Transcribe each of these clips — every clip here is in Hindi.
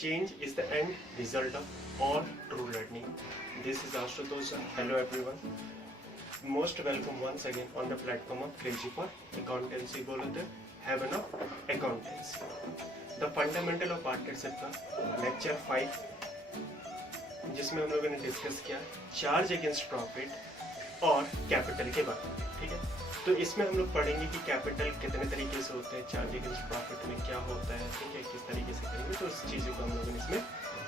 Change is the end result of all true learning. This is Ashutosh. Hello everyone. Most welcome once again on the platform of Crazy for Accountancy. बोलते Heaven of Accountancy. The fundamental of partnership का लेक्चर 5, जिसमें हम लोगों ने डिस्कस किया चार्ज अगेंस्ट प्रॉफिट और कैपिटल के बारे में. ठीक है, तो इसमें हम लोग पढ़ेंगे कि कैपिटल कितने तरीके से होते हैं, चार्ज अगेंस्ट प्रॉफिट में क्या होता है, ठीक है, किस तरीके से करेंगे, तो उस चीज़ों को हम लोगों ने इसमें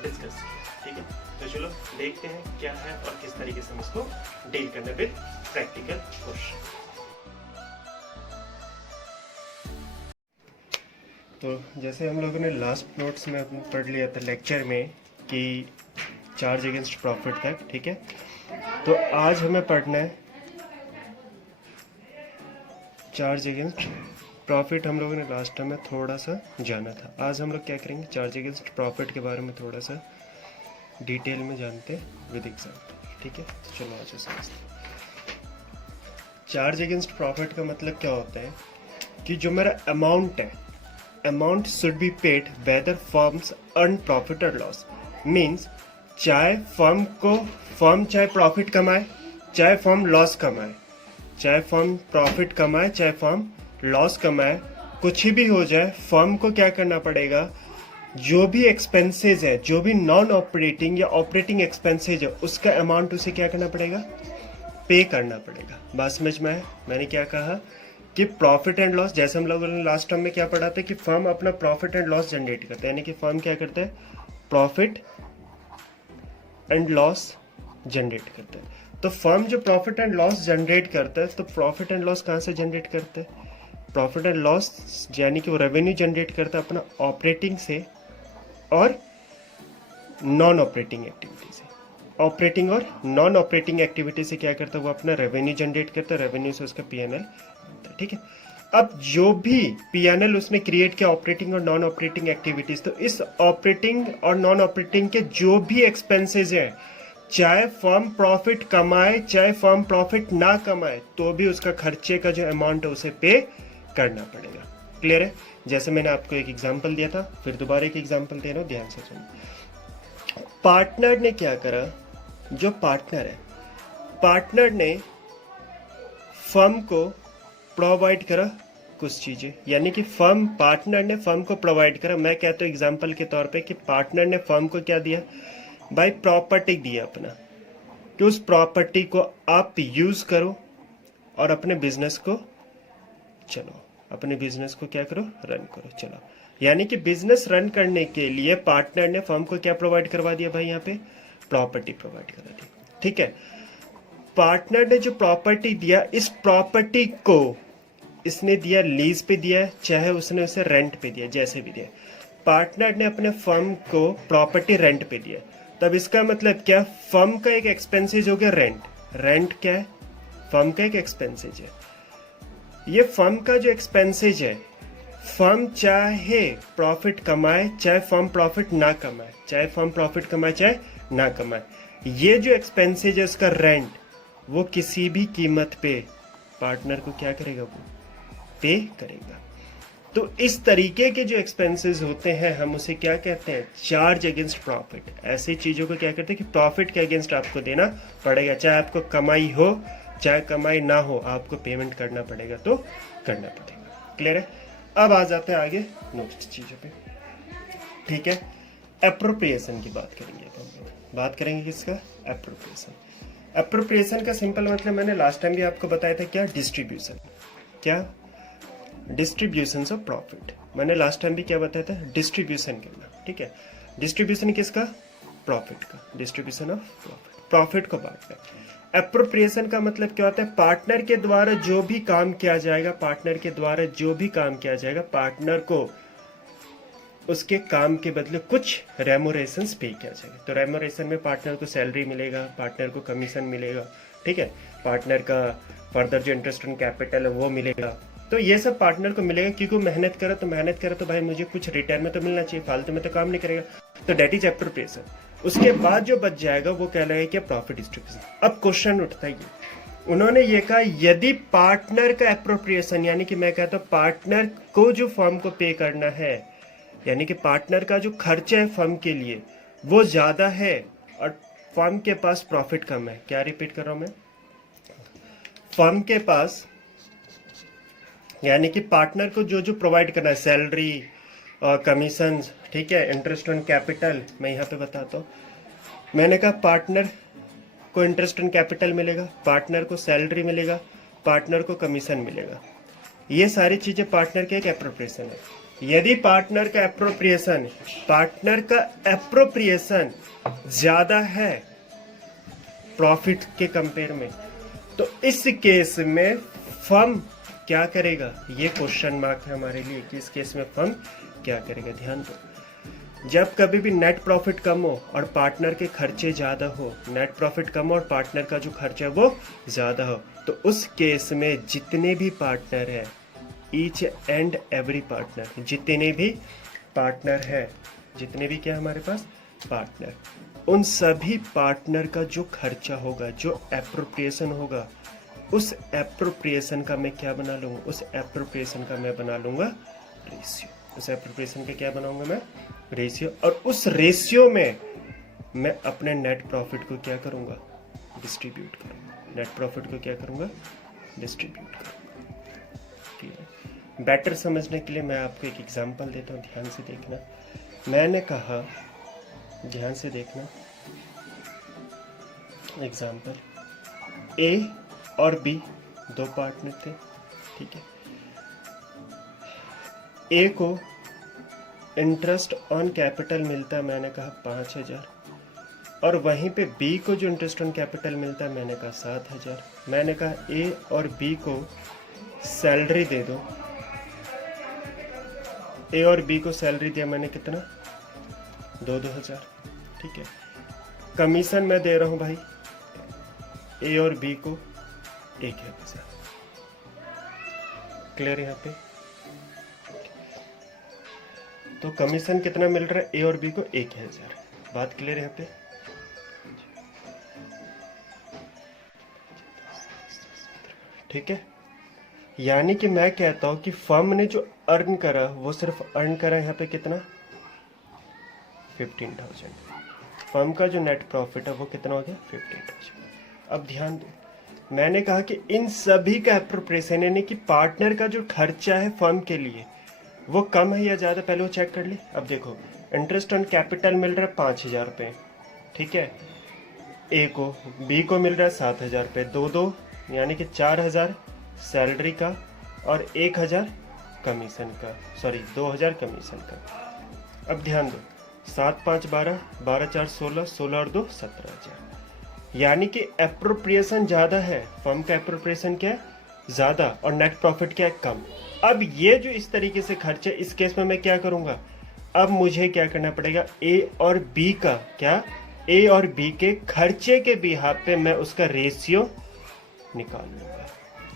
डिस्कस किया. ठीक है, तो चलो देखते हैं क्या है और किस तरीके से हम इसको डील करना विद प्रैक्टिकल क्वेश्चन. तो जैसे हम लोगों ने लास्ट नोट्स में अपने पढ़ लिया था लेक्चर में कि चार्ज अगेंस्ट प्रॉफिट तक. ठीक है, तो आज हमें पढ़ना है चार्ज अगेंस्ट प्रॉफिट. हम लोगों ने लास्ट टाइम में थोड़ा सा जाना था. आज हम लोग क्या करेंगे, चार्ज अगेंस्ट प्रॉफिट के बारे में थोड़ा सा डिटेल में जानते हैं विद एग्जाम्पल. ठीक है, तो चलो आज समझते हैं. चार्ज अगेंस्ट प्रॉफिट का मतलब क्या होता है कि जो मेरा अमाउंट है, amount should be paid whether firms earn profit और लॉस. मीन्स चाहे फर्म चाहे प्रॉफिट कमाए, चाहे फर्म लॉस कमाए, चाहे फर्म प्रॉफिट कमाए, चाहे फर्म लॉस कमाए, कुछ भी हो जाए, फर्म को क्या करना पड़ेगा, जो भी एक्सपेंसेस है, जो भी नॉन ऑपरेटिंग या ऑपरेटिंग एक्सपेंसेज है, उसका अमाउंट उसे क्या करना पड़ेगा, पे करना पड़ेगा. बात समझ में आए? मैंने क्या कहा कि प्रॉफिट एंड लॉस, जैसे हम लोगों ने लास्ट टाइम में क्या पढ़ा था कि फर्म अपना प्रॉफिट एंड लॉस जनरेट करता है, यानी कि फर्म क्या करता है, प्रॉफिट एंड लॉस जनरेट करता है. तो फर्म जो प्रॉफिट एंड लॉस जनरेट करता है, तो प्रॉफिट एंड लॉस कहाँ से जनरेट करता है, प्रॉफिट एंड लॉस यानी कि वो रेवेन्यू जनरेट करता है अपना ऑपरेटिंग से और नॉन ऑपरेटिंग एक्टिविटी से. ऑपरेटिंग और नॉन ऑपरेटिंग एक्टिविटी से क्या करता है, वो अपना रेवेन्यू जनरेट करता है, रेवेन्यू से उसका पीएनएल बनता है. ठीक है, अब जो भी पीएनएल उसने क्रिएट किया ऑपरेटिंग और नॉन ऑपरेटिंग एक्टिविटीज, तो इस ऑपरेटिंग और नॉन ऑपरेटिंग के जो भी एक्सपेंसेस हैं, चाहे फर्म प्रॉफिट कमाए चाहे फर्म प्रॉफिट ना कमाए, तो भी उसका खर्चे का जो अमाउंट है उसे पे करना पड़ेगा. क्लियर है? जैसे मैंने आपको एक एग्जांपल दिया था, फिर दोबारा एक एग्जांपल दे रहा हूं, ध्यान से सुनो. पार्टनर ने क्या करा, जो पार्टनर है, पार्टनर ने फर्म को प्रोवाइड करा कुछ चीजें, यानी कि पार्टनर ने फर्म को प्रोवाइड करा. मैं कहता हूं एग्जांपल के तौर पे कि पार्टनर ने फर्म को क्या दिया, भाई प्रॉपर्टी दिया अपना, कि उस प्रॉपर्टी को आप यूज करो और अपने बिजनेस को चलो, अपने बिजनेस को क्या करो, रन करो, चलो. यानी कि बिजनेस रन करने के लिए पार्टनर ने फर्म को क्या प्रोवाइड करवा दिया, भाई यहाँ पे प्रॉपर्टी प्रोवाइड करा दी. ठीक है, पार्टनर ने जो प्रॉपर्टी दिया, इस प्रॉपर्टी को इसने दिया लीज पे दिया, चाहे उसने उसे रेंट पे दिया, जैसे भी दिया, पार्टनर ने अपने फर्म को प्रॉपर्टी रेंट पे दिया. तब इसका मतलब क्या, फर्म का एक एक्सपेंसेज हो गया रेंट. रेंट क्या है, फर्म का एक एक्सपेंसेज है. ये फर्म का जो एक्सपेंसेज है, फर्म चाहे प्रॉफिट कमाए चाहे फर्म प्रॉफिट ना कमाए, चाहे फर्म प्रॉफिट कमाए चाहे ना कमाए, ये जो एक्सपेंसेज है उसका रेंट, वो किसी भी कीमत पे पार्टनर को क्या करेगा, वो पे करेगा. तो इस तरीके के जो एक्सपेंसेस होते हैं, हम उसे क्या कहते हैं, चार्ज अगेंस्ट प्रॉफिट. ऐसी चीजों को क्या कहते हैं कि प्रॉफिट के अगेंस्ट आपको देना पड़ेगा, चाहे आपको कमाई हो चाहे कमाई ना हो, आपको पेमेंट करना पड़ेगा, तो करना पड़ेगा. क्लियर है? अब आ जाते हैं आगे नेक्स्ट चीजों पे. ठीक है, एप्रोप्रिएशन की बात करेंगे. अब हम लोग बात करेंगे किसका, एप्रोप्रिएशन. एप्रोप्रिएशन का सिंपल मतलब मैंने लास्ट टाइम भी आपको बताया था, क्या, डिस्ट्रीब्यूशन. क्या, डिस्ट्रीब्यूशन ऑफ प्रॉफिट. मैंने लास्ट टाइम भी क्या बताया था, डिस्ट्रीब्यूशन करना. ठीक है, डिस्ट्रीब्यूशन किसका, प्रॉफिट का, डिस्ट्रीब्यूशन ऑफ प्रॉफिट, प्रॉफिट को बांटना. एप्रोप्रिएशन का मतलब क्या होता है, पार्टनर के द्वारा जो भी काम किया जाएगा, पार्टनर के द्वारा जो भी काम किया जाएगा, पार्टनर को उसके काम के बदले कुछ रेमोरेशंस पे किया जाएगा. तो रेमोरेशन में पार्टनर को सैलरी मिलेगा, पार्टनर को कमीशन मिलेगा. ठीक है, पार्टनर का फर्दर जो इंटरेस्ट ऑन कैपिटल है वो मिलेगा. तो ये सब पार्टनर को मिलेगा, क्योंकि मेहनत करे तो भाई मुझे कुछ रिटर्न में तो मिलना चाहिए, फालतू में तो काम नहीं करेगा. तो डेट इज एप्रोप्रिएशन. उसके बाद जो बच जाएगा वो कहलाएगा क्या, प्रॉफिट डिस्ट्रीब्यूशन. अब क्वेश्चन उठता है, उन्होंने ये कहा यदि पार्टनर का एप्रोप्रिएशन, यानी कि मैं कहता हूँ पार्टनर को जो फर्म को पे करना है, यानी कि पार्टनर का जो खर्चा है फर्म के लिए वो ज़्यादा है और फर्म के पास प्रॉफिट कम है। क्या रिपीट कर रहा हूँ मैं, फर्म के पास यानी कि पार्टनर को जो जो प्रोवाइड करना है, सैलरी और कमीशन, ठीक है, इंटरेस्ट ऑन कैपिटल, मैं यहाँ पे बताता हूँ। मैंने कहा पार्टनर को इंटरेस्ट ऑन कैपिटल मिलेगा, पार्टनर को सैलरी मिलेगा, पार्टनर को कमीशन मिलेगा। ये सारी चीजें पार्टनर के एक एप्रोप्रिएशन है। यदि पार्टनर का एप्रोप्रिएशन ज्यादा है प्रॉफिट के कंपेयर में, तो इस केस में फर्म क्या करेगा, ये क्वेश्चन मार्क है हमारे लिए कि इस केस में फर्म क्या करेगा। ध्यान दो, जब कभी भी नेट प्रॉफिट कम हो और पार्टनर के खर्चे ज्यादा हो, नेट प्रॉफिट कम हो और पार्टनर का जो खर्चा है वो ज्यादा हो, तो उस केस में जितने भी पार्टनर है, ईच एंड एवरी पार्टनर, जितने भी पार्टनर है, जितने भी क्या हमारे पास पार्टनर, उन सभी पार्टनर का जो खर्चा होगा, जो एप्रोप्रिएशन होगा, उस एप्रोप्रिएशन का मैं क्या बना लूंगा, उस एप्रोप्रिएशन का मैं बना लूंगा रेशियो। उस एप्रोप्रिएशन का क्या बनाऊंगा मैं, रेशियो। और उस रेशियो में मैं अपने नेट प्रॉफिट को क्या करूंगा, डिस्ट्रीब्यूट करूंगा। नेट प्रॉफिट को क्या करूंगा, डिस्ट्रीब्यूट करूंगा। ठीक है, बेटर समझने के लिए मैं आपको एक एग्जांपल देता हूँ, ध्यान से देखना। मैंने कहा, ध्यान से देखना, एग्जांपल, ए और बी दो पार्टनर थे, ठीक है। ए को इंटरेस्ट ऑन कैपिटल मिलता है, मैंने कहा 5,000, और वहीं पे बी को जो इंटरेस्ट ऑन कैपिटल मिलता है मैंने कहा 7,000। मैंने कहा ए और बी को सैलरी दे दो, ए और बी को सैलरी दिया मैंने कितना, 2,000, ठीक है। कमीशन मैं दे रहा हूं भाई ए और बी को 1,000। क्लियर यहाँ पे, तो कमीशन कितना मिल रहा है ए और बी को, 1,000। बात क्लियर यहाँ पे। ठीक है, यानी कि मैं कहता हूं कि फर्म ने जो अर्न करा वो सिर्फ अर्न करा यहाँ पे कितना, 15,000। फर्म का जो नेट प्रॉफिट है वो कितना हो गया, 15,000। अब ध्यान दो, मैंने कहा कि इन सभी का एप्रोप्रिएशन यानी कि पार्टनर का जो खर्चा है फर्म के लिए वो कम है या ज्यादा, पहले वो चेक कर ले। अब देखो, इंटरेस्ट ऑन कैपिटल मिल रहा है 5,000 रुपये, ठीक है, ए को, बी को मिल रहा है 7,000 रुपये, दो यानी कि 4,000 सैलरी का और 1,000 कमीशन का, सॉरी 2,000 कमीशन का। अब ध्यान दो, 7 5 12, 12 4 16, 16 और 2 17,000, यानी कि एप्रोप्रिएशन ज्यादा है, फर्म का एप्रोप्रिएशन क्या है, ज्यादा, और नेट प्रॉफिट क्या है, कम। अब ये जो इस तरीके से खर्चे, इस केस में मैं क्या करूंगा, अब मुझे क्या करना पड़ेगा, ए और बी का क्या, ए और बी के खर्चे के बिहाफ पे मैं उसका रेशियो निकाल लूंगा।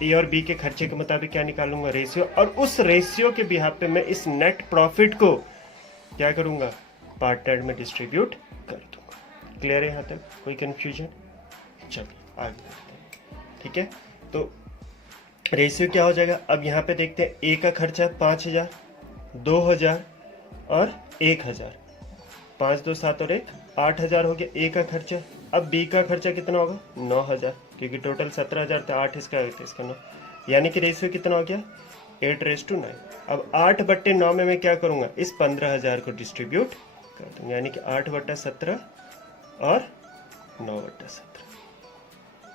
ए और बी के खर्चे के मुताबिक क्या निकालूंगा, रेशियो, और उस रेशियो के बिहाफ पे मैं इस नेट प्रॉफिट को क्या करूंगा, पार्टनर में डिस्ट्रीब्यूट कर दूंगा। क्लियर है यहाँ तक, कोई कंफ्यूजन? चलिए आगे बढ़ते हैं, ठीक है। तो रेशियो क्या हो जाएगा, अब यहाँ पे देखते हैं, ए का खर्चा है 5,000, 2,000 और 1,000, 5 2 7 और 1 8,000 हो गया ए का खर्चा। अब बी का खर्चा कितना होगा, 9,000, क्योंकि टोटल 17,000 था, 8 इसका 9, यानी कि रेशियो कितना हो गया, 8:9। अब 8/9 में मैं क्या करूंगा, इस 15,000 को डिस्ट्रीब्यूट कर दूंगा, यानी कि 8/17 और 9/17।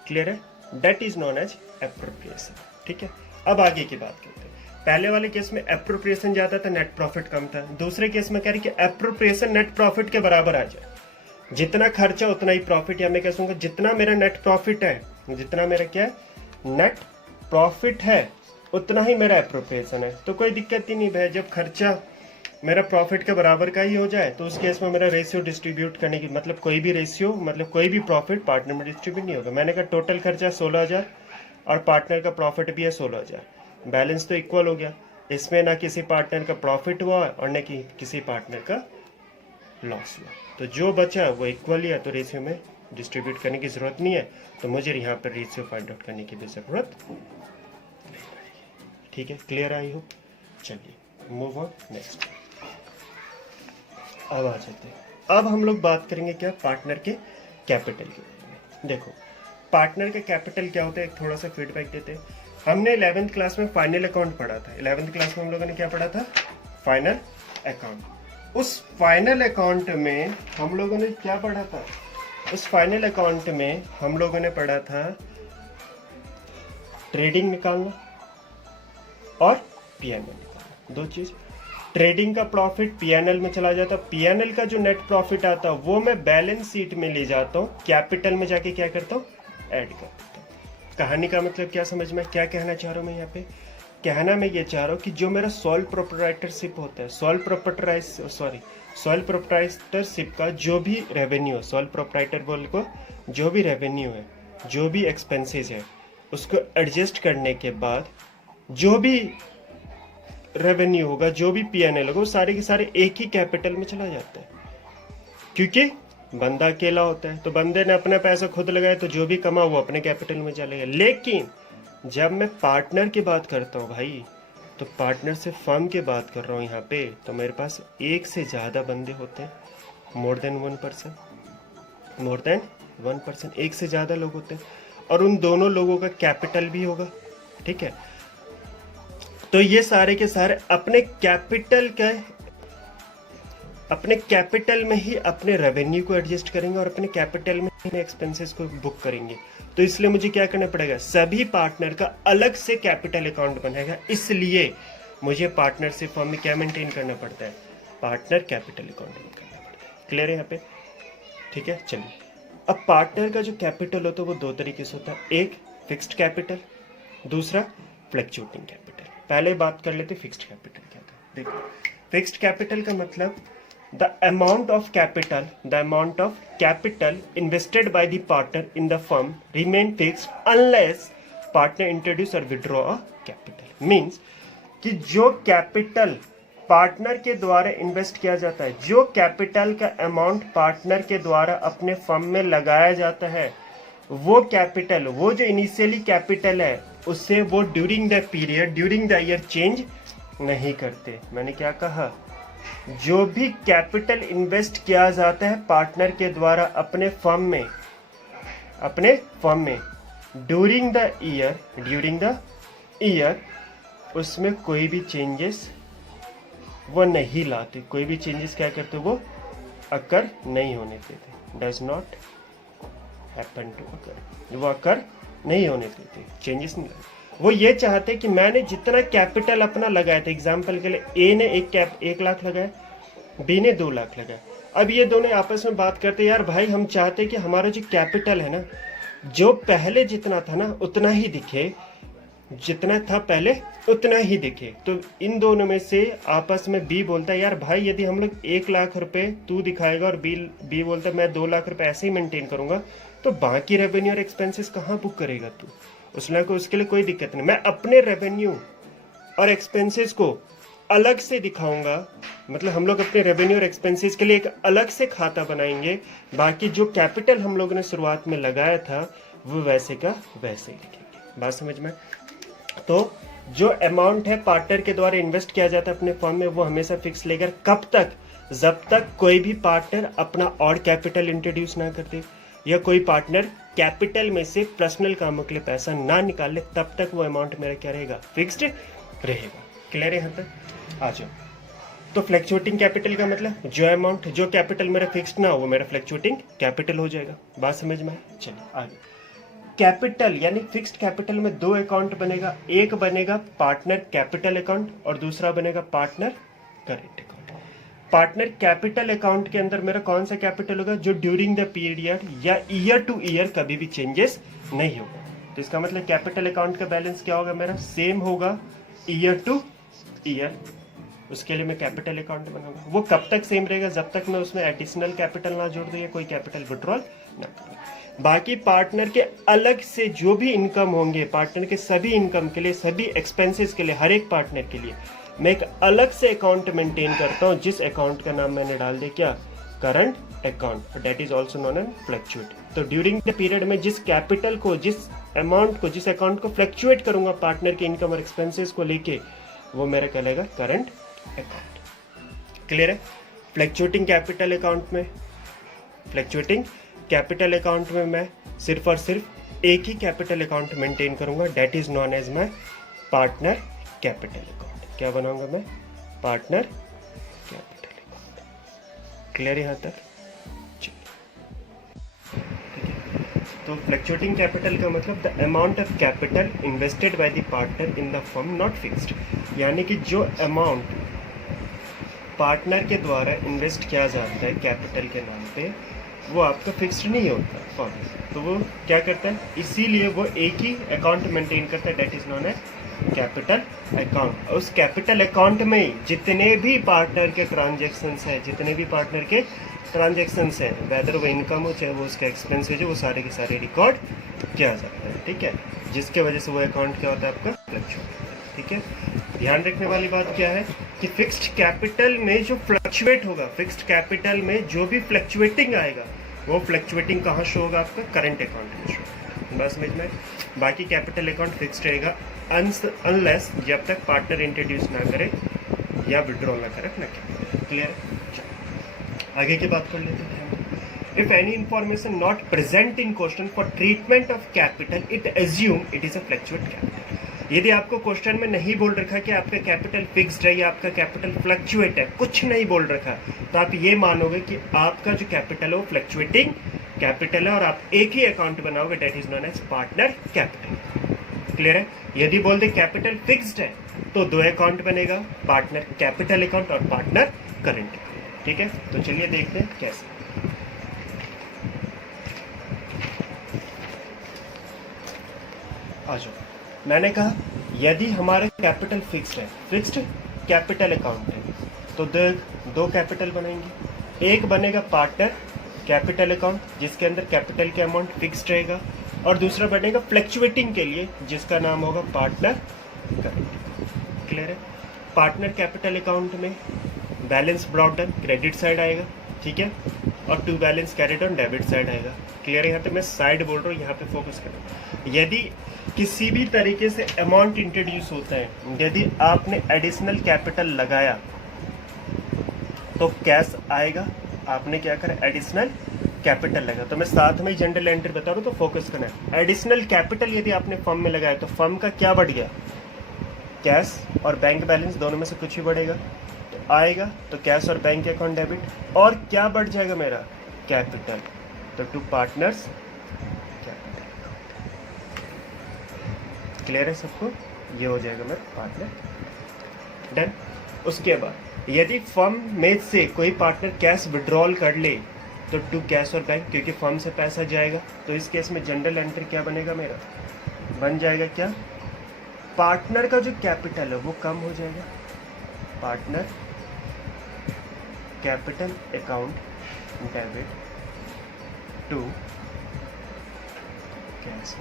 क्लियर है, that is known as appropriation. ठीक है, अब आगे की बात करते हैं। पहले वाले केस में एप्रोप्रिएशन ज्यादा था, नेट प्रॉफिट कम था। दूसरे केस में कह रही कि एप्रोप्रिएशन नेट प्रॉफिट के बराबर आ जाए, जितना खर्चा उतना ही प्रॉफिट, या मैं कह सकूंगा जितना मेरा नेट प्रॉफिट है, जितना मेरा क्या है, नेट प्रॉफिट है, उतना ही मेरा एप्रोप्रिएशन है। तो कोई दिक्कत ही नहीं भाई, जब खर्चा मेरा प्रॉफिट के बराबर का ही हो जाए तो उस केस में मेरा रेशियो डिस्ट्रीब्यूट करने की, मतलब कोई भी रेशियो, मतलब कोई भी प्रॉफिट पार्टनर में डिस्ट्रीब्यूट नहीं होगा। मैंने कहा टोटल खर्चा 16,000 और पार्टनर का प्रॉफिट भी है 16,000, बैलेंस तो इक्वल हो गया। इसमें ना किसी पार्टनर का प्रॉफिट हुआ और न किसी पार्टनर का लॉस हुआ, तो जो बचा वो इक्वल ही है, तो रेशियो में डिस्ट्रीब्यूट करने की जरूरत नहीं है। तो मुझे यहाँ पर रेशियो फाइंड आउट करने की भी जरूरत नहीं पड़ेगी। ठीक है, क्लियर आई होप। चलिए मूव ऑन नेक्स्ट। अब आ जाते हैं, अब हम लोग बात करेंगे क्या, पार्टनर के कैपिटल के बारे में। देखो पार्टनर के कैपिटल क्या होता है, एक थोड़ा सा फीडबैक देते हैं। हमने 11th क्लास में फाइनल अकाउंट पढ़ा था। 11th क्लास में हम लोगों ने क्या पढ़ा था, फाइनल अकाउंट। उस फाइनल अकाउंट में हम लोगों ने क्या पढ़ा था, उस फाइनल अकाउंट में हम लोगों ने पढ़ा था ट्रेडिंग निकालना और पीएनएल निकालना, दो चीज। ट्रेडिंग का प्रॉफिट पीएनएल में चला जाता, पीएनएल का जो नेट प्रॉफिट आता वो मैं बैलेंस शीट में ले जाता हूँ, कैपिटल में जाके क्या करता हूँ, ऐड कर देता हूँ। कहानी का मतलब क्या समझ में, क्या कहना चाह रहा हूँ मैं यहाँ पे, कहना मैं ये चाह रहा हूँ कि जो मेरा सोल प्रोप्राइटरशिप होता है, सोल प्रोप्राइटरशिप का जो भी रेवेन्यू, सोल प्रोप्राइटर बोल को जो भी रेवेन्यू है, जो भी एक्सपेंसेस है, उसको एडजस्ट करने के बाद जो भी रेवेन्यू होगा, जो भी पीएनएल होगा, वो सारे के सारे एक ही कैपिटल में चला जाता है। क्योंकि बंदा अकेला होता है, तो बंदे ने अपना पैसा खुद लगाया, तो जो भी कमा वो अपने कैपिटल में चलेगा। लेकिन जब मैं पार्टनर की बात करता हूँ भाई, तो पार्टनर से फर्म की बात कर रहा हूँ यहाँ पे, तो मेरे पास एक से ज़्यादा बंदे होते हैं, मोर देन 1%, एक से ज़्यादा लोग होते हैं, और उन दोनों लोगों का कैपिटल भी होगा, ठीक है। तो ये सारे के सारे अपने कैपिटल में ही अपने रेवेन्यू को एडजस्ट करेंगे और अपने कैपिटल में ही एक्सपेंसेस को बुक करेंगे। तो इसलिए मुझे क्या करना पड़ेगा, सभी पार्टनर का अलग से कैपिटल अकाउंट बनेगा। इसलिए मुझे पार्टनरशिप फर्म में क्या मेंटेन करना पड़ता है, पार्टनर कैपिटल अकाउंट में करना पड़ता है। क्लियर है यहाँ पे, ठीक है। चलिए, अब पार्टनर का जो कैपिटल होता है वो दो तरीके से होता है, एक फिक्स्ड कैपिटल, दूसरा फ्लक्चुएटिंग कैपिटल। पहले बात कर लेते फिक्स्ड कैपिटल क्या था। देखो फिक्स्ड कैपिटल का मतलब the amount of capital invested by the partner in the firm remain fixed unless partner introduce or withdraw a capital। means कि जो कैपिटल पार्टनर के द्वारा इन्वेस्ट किया जाता है, जो कैपिटल का अमाउंट पार्टनर के द्वारा अपने फर्म में लगाया जाता है, वो कैपिटल, वो जो इनिशियली कैपिटल है, उससे वो ड्यूरिंग द ईयर चेंज नहीं करते। मैंने क्या कहा, जो भी कैपिटल इन्वेस्ट किया जाता है पार्टनर के द्वारा अपने फर्म में ड्यूरिंग द ईयर, उसमें कोई भी चेंजेस वो नहीं लाते, कोई भी चेंजेस क्या करते, वो अकर नहीं होने देते, does not happen to occur, वो अकर नहीं होने देते, चेंजेस नहीं लाते। वो ये चाहते कि मैंने जितना कैपिटल अपना लगाया था, एग्जाम्पल के लिए ए ने 1 लाख लगाया, बी ने 2 लाख लगाया। अब ये दोनों आपस में बात करते, यार भाई हम चाहते कि हमारा जो कैपिटल है ना, जो पहले जितना था ना उतना ही दिखे, जितना था पहले उतना ही दिखे। तो इन दोनों में से आपस में बी बोलता है, यार भाई यदि हम लोग 1 लाख रुपए तू दिखाएगा और बी बोलता है मैं 2 लाख रुपए ऐसे ही मेंटेन करूंगा, तो बाकी रेवेन्यू और एक्सपेंसेस कहाँ बुक करेगा तू, उसके लिए कोई दिक्कत नहीं। मैं अपने रेवेन्यू और एक्सपेंसेस को अलग से दिखाऊंगा, मतलब हम लोग अपने रेवेन्यू और एक्सपेंसेस के लिए एक अलग से खाता बनाएंगे, बाकी जो कैपिटल हम लोगों ने शुरुआत में लगाया था वो वैसे का वैसे ही लिखेंगे। बात समझ में। तो जो अमाउंट है पार्टनर के द्वारा इन्वेस्ट किया जाता है अपने फर्म में, वो हमेशा फिक्स लेकर, कब तक, जब तक कोई भी पार्टनर अपना और कैपिटल इंट्रोड्यूस ना कर दे, या कोई पार्टनर कैपिटल में से पर्सनल कामों के लिए पैसा ना निकाले, तब तक वो अमाउंट मेरा क्या रहेगा, फिक्स्ड रहेगा। क्लियर है यहाँ तक, आ जाओ। तो फ्लक्चुएटिंग कैपिटल का मतलब जो अमाउंट, जो कैपिटल मेरा फिक्स्ड ना हो वो मेरा फ्लक्चुएटिंग कैपिटल हो जाएगा। बात समझ में। चलिए आगे, कैपिटल यानी फिक्स्ड कैपिटल में 2 अकाउंट बनेगा, एक बनेगा पार्टनर कैपिटल अकाउंट और दूसरा बनेगा partner current account. Partner capital account के अंदर मेरा कौन सा कैपिटल होगा, जो ड्यूरिंग द पीरियड या ईयर टू ईयर कभी भी चेंजेस नहीं होगा। तो इसका मतलब कैपिटल अकाउंट का बैलेंस क्या होगा, मेरा सेम होगा ईयर टू ईयर। उसके लिए मैं कैपिटल अकाउंट बनाऊंगा। वो कब तक सेम रहेगा, जब तक मैं उसमें एडिशनल कैपिटल ना जोड़ दूं या कोई कैपिटल विड्रॉल ना करूं। बाकी पार्टनर के अलग से जो भी इनकम होंगे, पार्टनर के सभी इनकम के लिए, सभी एक्सपेंसेस के लिए, हर एक पार्टनर के लिए मैं एक अलग से अकाउंट मेंटेन करता हूं, जिस अकाउंट का नाम मैंने डाल दिया क्या, current account, that is also known as fluctuate. तो ड्यूरिंग द पीरियड में जिस कैपिटल को, जिस अमाउंट को, जिस अकाउंट को फ्लक्चुएट करूंगा पार्टनर के इनकम और एक्सपेंसेस को लेके, वो मेरा कहलाएगा करंट अकाउंट। क्लियर है। फ्लैक्चुएटिंग कैपिटल अकाउंट में मैं सिर्फ और सिर्फ एक ही कैपिटल अकाउंट मेंटेन करूंगा, that is known as my partner capital account. क्या बनाऊंगा मैं? Partner capital account. क्लियर यहाँ तक? तो फ्लक्चुएटिंग कैपिटल का मतलब the amount of capital invested by the partner in the firm not fixed, यानी कि जो अमाउंट पार्टनर के द्वारा इन्वेस्ट किया जाता है कैपिटल के नाम पे, वो आपका फिक्स्ड नहीं होता फर्म। तो वो क्या करता है, इसीलिए वो एक ही अकाउंट मेंटेन करता है, that is known as capital account. उस कैपिटल अकाउंट में जितने भी पार्टनर के ट्रांजेक्शन्स हैं, वेदर वो इनकम हो चाहे वो उसका एक्सपेंस हो, जो वो सारे के सारे रिकॉर्ड किया जाता है। ठीक है, जिसके वजह से वो अकाउंट क्या होता है आपका? फ्लक्चुएट। ठीक है, ध्यान रखने वाली बात क्या है कि फिक्स्ड कैपिटल में जो फ्लक्चुएट होगा, फिक्स्ड कैपिटल में जो भी फ्लक्चुएटिंग आएगा, वो फ्लक्चुएटिंग कहाँ शो होगा? आपका करंट अकाउंट में शो। बस समझ में? बाकी कैपिटल अकाउंट फिक्स्ड रहेगा अनलेस जब तक पार्टनर इंट्रोड्यूस ना करे या विड्रॉ ना करे अपना कैपिटल। क्लियर? आगे की बात कर लेते हैं। If any information not present in question for treatment of capital, it assume it is a fluctuate capital. यदि आपको क्वेश्चन में नहीं बोल रखा कि आपका कैपिटल फिक्स्ड है या आपका कैपिटल फ्लक्चुएट है, कुछ नहीं बोल रखा, तो आप ये मानोगे कि आपका जो कैपिटल है वो फ्लक्चुएटिंग कैपिटल है और आप एक ही अकाउंट बनाओगे, that is known as partner capital. Clear है? यदि बोल दे कैपिटल फिक्स्ड है तो दो अकाउंट बनेगा, पार्टनर कैपिटल अकाउंट और पार्टनर करंट। ठीक है, तो चलिए देखते हैं कैसे। आ जाओ, मैंने कहा यदि हमारा कैपिटल फिक्स्ड है, फिक्स्ड कैपिटल अकाउंट है, तो दो कैपिटल बनेंगे। एक बनेगा पार्टनर कैपिटल अकाउंट जिसके अंदर कैपिटल का अमाउंट फिक्स्ड रहेगा, और दूसरा बनेगा फ्लक्चुएटिंग के लिए जिसका नाम होगा पार्टनर करंट। क्लियर है? पार्टनर कैपिटल अकाउंट में balance brought down credit side आएगा, ठीक है, और to balance carried on debit side आएगा। क्लियर है? यहाँ पे मैं साइड बोल रहा हूँ, यहाँ पे फोकस करें। यदि किसी भी तरीके से अमाउंट इंट्रोड्यूस होता है, यदि आपने एडिशनल कैपिटल लगाया तो कैश आएगा। आपने क्या करा? एडिशनल कैपिटल लगा। तो मैं साथ में ही जनरल एंट्री बता रहा हूँ, तो फोकस करना है। एडिशनल कैपिटल यदि आपने फर्म में लगाया तो फर्म का क्या बढ़ गया? कैश और बैंक बैलेंस दोनों में से कुछ भी बढ़ेगा तो आएगा, तो कैश और बैंक अकाउंट डेबिट, और क्या बढ़ जाएगा मेरा? कैपिटल। तो टू पार्टनर्स कैपिटल। क्लियर है सबको? ये हो जाएगा मेरा पार्टनर। डन। उसके बाद यदि फर्म में से कोई पार्टनर कैश विड्रॉल कर ले तो टू कैश और बैंक, क्योंकि फर्म से पैसा जाएगा, तो इस केस में जनरल एंट्री क्या बनेगा मेरा? बन जाएगा क्या? पार्टनर का जो कैपिटल है वो कम हो जाएगा, partner capital account debit to cash.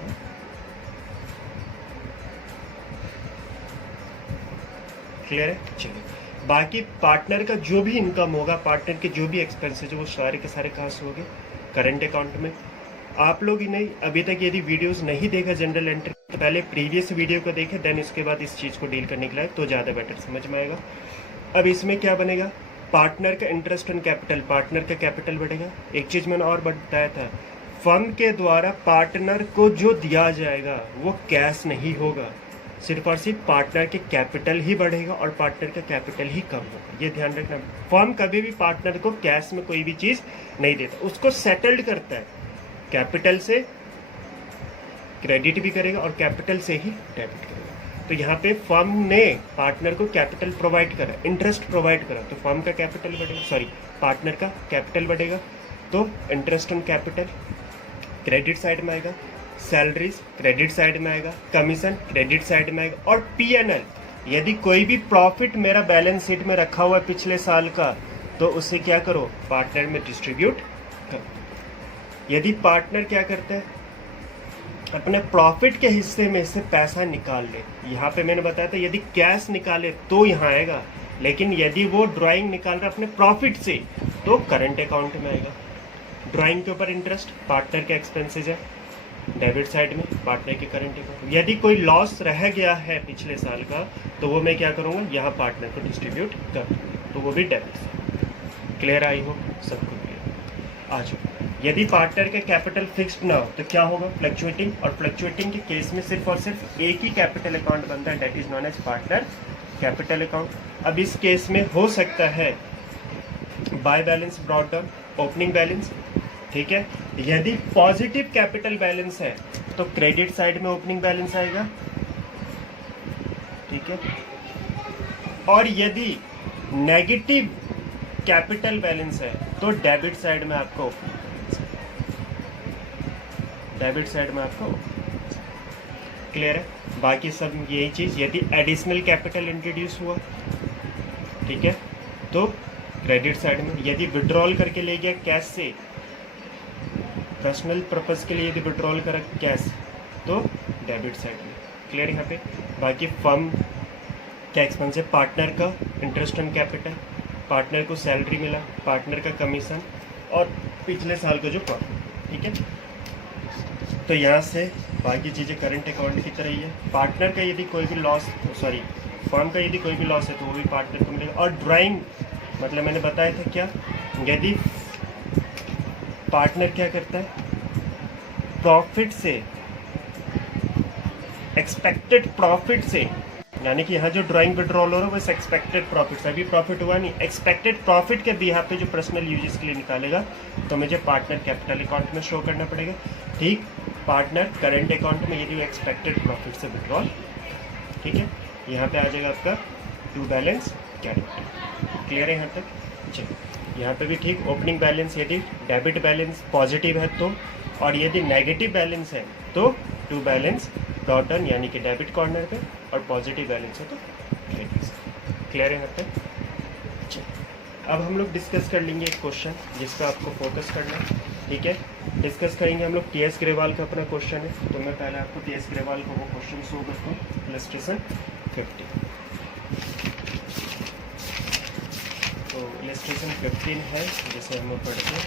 Clear है? चलिए, बाकी पार्टनर का जो भी इनकम होगा, पार्टनर के जो भी एक्सपेंसेस है, वो सारे के सारे कहाँ से होंगे? करंट अकाउंट में। आप लोग नहीं अभी तक यदि वीडियोस नहीं देखा जनरल एंट्री, तो पहले प्रीवियस वीडियो को देखें, देन उसके बाद इस चीज़ को डील करने के लिए तो ज़्यादा बेटर समझ में आएगा। अब इसमें क्या बनेगा? पार्टनर का इंटरेस्ट ऑन कैपिटल, पार्टनर का कैपिटल बढ़ेगा। एक चीज़ मैंने और बताया था, फर्म के द्वारा पार्टनर को जो दिया जाएगा वो कैश नहीं होगा, सिर्फ और सिर्फ पार्टनर के कैपिटल ही बढ़ेगा और पार्टनर का कैपिटल ही कम होगा। ये ध्यान रखना। फर्म कभी भी पार्टनर को कैश में कोई भी चीज़ नहीं देता, उसको सेटल्ड करता है, कैपिटल से क्रेडिट भी करेगा और कैपिटल से ही डेबिट करेगा। तो यहाँ पे फर्म ने पार्टनर को कैपिटल प्रोवाइड करा, इंटरेस्ट प्रोवाइड करा, तो फर्म का कैपिटल बढ़ेगा, सॉरी पार्टनर का कैपिटल बढ़ेगा, तो interest on capital credit side में आएगा, सैलरीज क्रेडिट साइड में आएगा, कमीशन क्रेडिट साइड में आएगा, और पीएनएल, यदि कोई भी प्रॉफिट मेरा बैलेंस शीट में रखा हुआ है पिछले साल का, तो उसे क्या करो? पार्टनर में डिस्ट्रीब्यूट करो। यदि पार्टनर क्या करते हैं? अपने प्रॉफिट के हिस्से में से पैसा निकाल ले। यहाँ पे मैंने बताया था यदि कैश निकाले तो यहाँ आएगा, लेकिन यदि वो ड्राइंग निकाल रहा है अपने प्रॉफिट से तो करंट अकाउंट में आएगा। ड्राइंग के ऊपर इंटरेस्ट पार्टनर के एक्सपेंसेस है, डेबिट साइड में पार्टनर के करंट अकाउंट। यदि कोई लॉस रह गया है पिछले साल का तो वो मैं क्या करूँगा? यहाँ पार्टनर को डिस्ट्रीब्यूट कर, तो वो भी डेबिट साइड। क्लियर? आई हो सबको क्लियर? आ जाओ। यदि पार्टनर का कैपिटल फिक्स्ड ना हो तो क्या होगा? फ्लक्चुएटिंग। और फ्लक्चुएटिंग के केस में सिर्फ और सिर्फ एक ही कैपिटल अकाउंट बनता है, that is known as partner capital account. अब इस केस में हो सकता है by balance brought down, opening balance, ठीक है। यदि पॉजिटिव कैपिटल बैलेंस है तो क्रेडिट साइड में ओपनिंग बैलेंस आएगा, ठीक है। और यदि नेगेटिव कैपिटल बैलेंस है तो डेबिट साइड में आपको क्लियर है? बाकी सब यही चीज। यदि एडिशनल कैपिटल इंट्रोड्यूस हुआ, ठीक है, तो क्रेडिट साइड में। यदि विड्रॉल करके ले गया कैश से, पर्सनल पर्पस के लिए यदि विड्रॉल करा कैश, तो डेबिट साइड में। क्लियर यहाँ पे? बाकी फर्म क्या एक्सपेंस है? पार्टनर का इंटरेस्ट ऑन कैपिटल, पार्टनर को सैलरी मिला, पार्टनर का कमीशन और पिछले साल का जो प्रॉफिट, ठीक है। तो यहाँ से बाकी चीज़ें करंट अकाउंट की तरह ही है। पार्टनर का यदि कोई भी लॉस, सॉरी फर्म का यदि कोई भी लॉस है तो वो भी पार्टनर को मिलेगा। और ड्राइंग मतलब मैंने बताया था क्या, यदि पार्टनर क्या करता है, प्रॉफिट से, एक्सपेक्टेड प्रॉफिट से, यानी कि यहाँ जो ड्राइंग विड्रॉल हो रहा है वो एक्सपेक्टेड प्रॉफिट से, अभी प्रॉफिट हुआ नहीं, एक्सपेक्टेड प्रॉफिट के बिहाफ पे जो पर्सनल यूजेस के लिए निकालेगा तो मुझे पार्टनर कैपिटल अकाउंट में शो करना पड़ेगा, ठीक। पार्टनर करंट अकाउंट में यदि वो एक्सपेक्टेड प्रॉफिट से विड्रॉल, ठीक है। यहाँ पे आ जाएगा आपका टू बैलेंस कैरेक्टर। क्लियर है यहाँ तक? चलिए यहाँ पे भी ठीक। ओपनिंग बैलेंस यदि डेबिट बैलेंस पॉजिटिव है तो, और यदि नेगेटिव बैलेंस है तो टू बैलेंस डॉट डन, यानी कि डेबिट कॉर्नर पे, और पॉजिटिव बैलेंस है तो क्रेडिट। क्लियर है यहाँ तक? चलिए अब हम लोग डिस्कस कर लेंगे एक क्वेश्चन जिस पर आपको फोकस करना है, ठीक है। डिस्कस करेंगे हम लोग टीएस ग्रेवाल का अपना क्वेश्चन है, तो मैं पहले आपको टीएस ग्रेवाल का वो क्वेश्चन शो करता हूँ। इलस्ट्रेशन 50, तो इलस्ट्रेशन 15 है जिसे हम लोग पढ़ते हैं,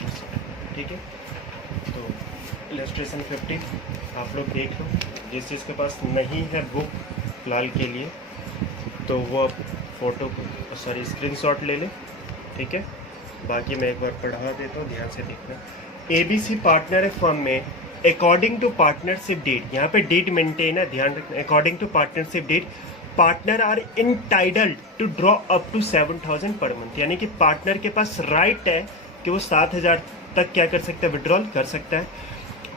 ठीक है। तो इलस्ट्रेशन 15 आप लोग देख लो। जिस चीज़ के पास नहीं है बुक फिलहाल के लिए तो वो फोटो सॉरी स्क्रीनशॉट ले ले, ठीक है। बाकी मैं एक बार पढ़ा देता हूँ, ध्यान से देखना। एबीसी पार्टनर है फर्म में अकॉर्डिंग टू पार्टनरशिप डीड, यहाँ पे डीड मेंटेन है, ध्यान रखना। According to partnership deed partner are entitled to draw up to 7,000 per month, यानी कि पार्टनर के पास राइट है कि वो 7,000 तक क्या कर सकता है, विड्रॉल कर सकता है।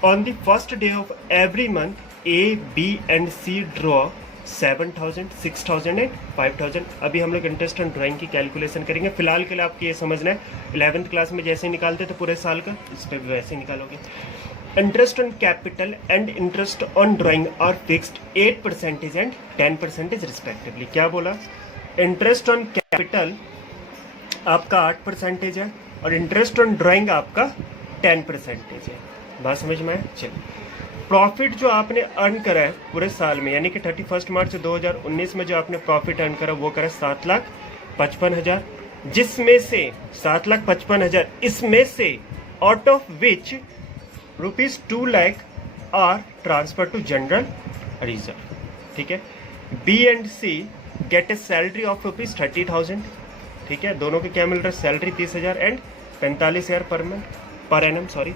On the first day of every month A B and C draw 7,000, 6,000 and 5,000। अभी हम लोग इंटरेस्ट ऑन ड्राइंग की कैलकुलेशन करेंगे। फिलहाल के लिए आपको ये समझना है 11th क्लास में जैसे निकालते तो पूरे साल का, इस पर भी वैसे निकालोगे। Interest on capital and interest on drawing are fixed 8% and 10% respectively. क्या बोला? इंटरेस्ट ऑन कैपिटल आपका 8% है और इंटरेस्ट ऑन ड्राइंग आपका 10% है। बात समझ में आया? चलिए प्रॉफिट जो आपने अर्न करा है पूरे साल में, यानी कि 31 मार्च 2019 में जो आपने प्रॉफिट अर्न करा वो करा 7,55,000, जिसमें से 7,55,000 इसमें से out of which ₹2 lakh are transfer to general reserve, ठीक है। B and C get a salary of ₹30,000, ठीक है। दोनों के क्या मिल रहा है? Salary 30,000 and 45,000 per annum, sorry,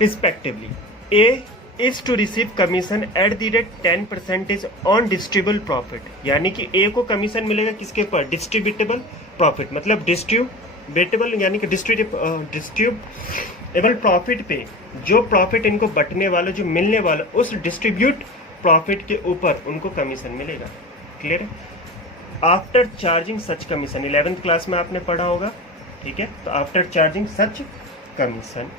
respectively. A is to receive commission at the rate 10% on distributable profit, यानी कि ए को कमीशन मिलेगा किसके ऊपर? डिस्ट्रीब्यूटेबल प्रॉफिट, मतलब डिस्ट्रीब्यूटेबल यानी कि डिस्ट्रीब्यूटेबल प्रॉफिट पे जो प्रॉफिट इनको बटने वाला, जो मिलने वाला, उस डिस्ट्रीब्यूट प्रॉफिट के ऊपर उनको कमीशन मिलेगा। क्लियर? आफ्टर चार्जिंग सच कमीशन, 11th क्लास में आपने पढ़ा होगा, ठीक है। तो after charging such commission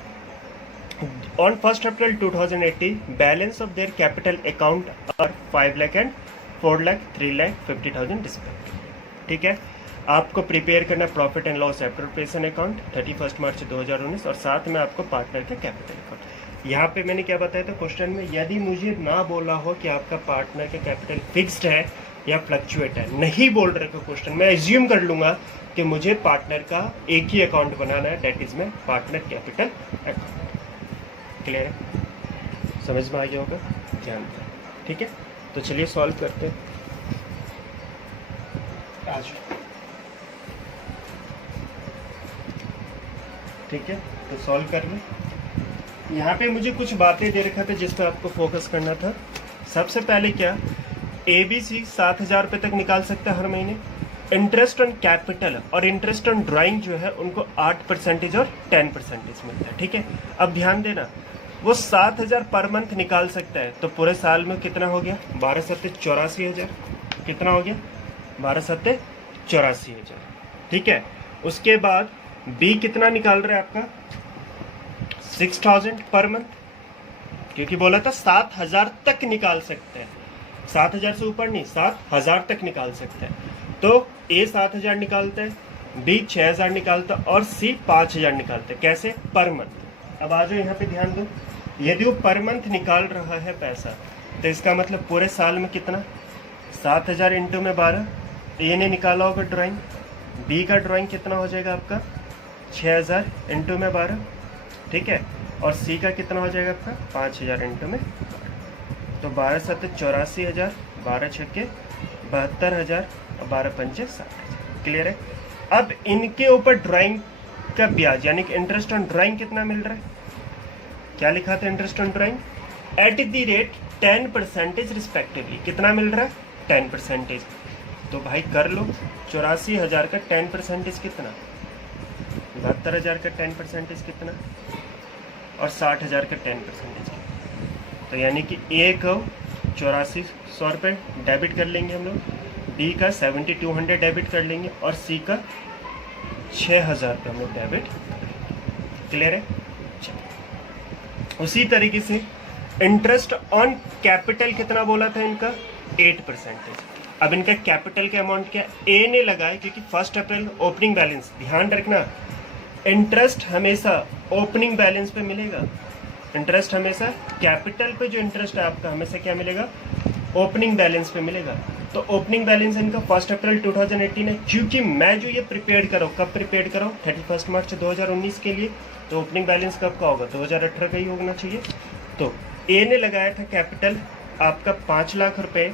on 1st April 2080 balance of their capital account are 5 lakh and 4 lakh 3,50,000 respectively, ठीक है। आपको प्रिपेयर करना profit and loss appropriation account 31 मार्च 2019 और साथ में आपको पार्टनर का कैपिटल अकाउंट। यहाँ पे मैंने क्या बताया था क्वेश्चन में, यदि मुझे ना बोला हो कि आपका पार्टनर का कैपिटल फिक्स्ड है या फ्लक्चुएट है, नहीं बोल रहे को क्वेश्चन, मैं एज्यूम कर लूंगा कि मुझे पार्टनर का एक ही अकाउंट बनाना है, डेट इज में पार्टनर कैपिटल अकाउंट। क्लियर है? समझ में आ गया होगा? ध्यान दें, ठीक है। तो चलिए सॉल्व करते हैं आज। ठीक है, तो सॉल्व कर लें। यहाँ पे मुझे कुछ बातें दे रखा था जिस पे आपको फोकस करना था। सबसे पहले क्या, ABC 7,000 रुपये तक निकाल सकता है हर महीने। इंटरेस्ट ऑन कैपिटल और इंटरेस्ट ऑन ड्राइंग जो है उनको 8% और 10% मिलता है। ठीक है, अब ध्यान देना, वो 7,000 पर मंथ निकाल सकता है, तो पूरे साल में कितना हो गया, 12 सत्ते 84,000। कितना हो गया, 12 सत्ते 84,000। ठीक है, उसके बाद B कितना निकाल रहा है आपका, 6,000 पर मंथ, क्योंकि बोला था 7,000 तक निकाल सकते हैं, 7,000 से ऊपर नहीं, 7,000 तक निकाल सकते हैं। तो A 7,000 निकालता है, B 6,000 निकालता है और C 5,000 निकालता है। कैसे, पर मंथ। अब आ जाओ यहाँ पे ध्यान दो, यदि वो पर मंथ निकाल रहा है पैसा, तो इसका मतलब पूरे साल में कितना, 7,000 इंटू में 12। A ने निकाला होगा ड्राइंग, B का ड्राइंग कितना हो जाएगा आपका, 6,000 इंटू में 12। ठीक है, और C का कितना हो जाएगा आपका, 5,000 इंटू में 12। तो 12 सत्ते 84,000, 12 छक्के 72,000 और 12 पंचे 60,000। क्लियर है। अब इनके ऊपर ड्राइंग का ब्याज यानी कि इंटरेस्ट ऑन ड्राइंग कितना मिल रहा है, क्या लिखा था interest on drawing, eight the rate 10% respectively. कितना मिल रहा है, 10%। तो भाई कर लो, 84,000 का 10% कितना, 72,000 का 10% कितना, और 60,000 का 10% कितना। तो यानी कि A को 8400 रुपये डेबिट कर लेंगे हम लोग, B का 7,200 डेबिट कर लेंगे और C का 6,000 रुपये हम लोग डेबिट। क्लियर है। उसी तरीके से इंटरेस्ट ऑन कैपिटल कितना बोला था इनका, 8%। अब इनका कैपिटल का अमाउंट क्या A ने लगाया, क्योंकि 1 अप्रैल ओपनिंग बैलेंस, ध्यान रखना इंटरेस्ट हमेशा ओपनिंग बैलेंस पे मिलेगा। इंटरेस्ट हमेशा कैपिटल पे जो इंटरेस्ट है आपका हमेशा क्या मिलेगा, ओपनिंग बैलेंस पे मिलेगा। तो ओपनिंग बैलेंस इनका 1 अप्रैल 2018 है। क्योंकि मैं जो ये प्रिपेयर कर रहा हूँ, कब प्रिपेयर कर रहा हूँ, 31 मार्च 2019 के लिए, तो ओपनिंग बैलेंस कब का होगा, 2018 का ही होना चाहिए। तो A ने लगाया था कैपिटल आपका 5 लाख रुपए,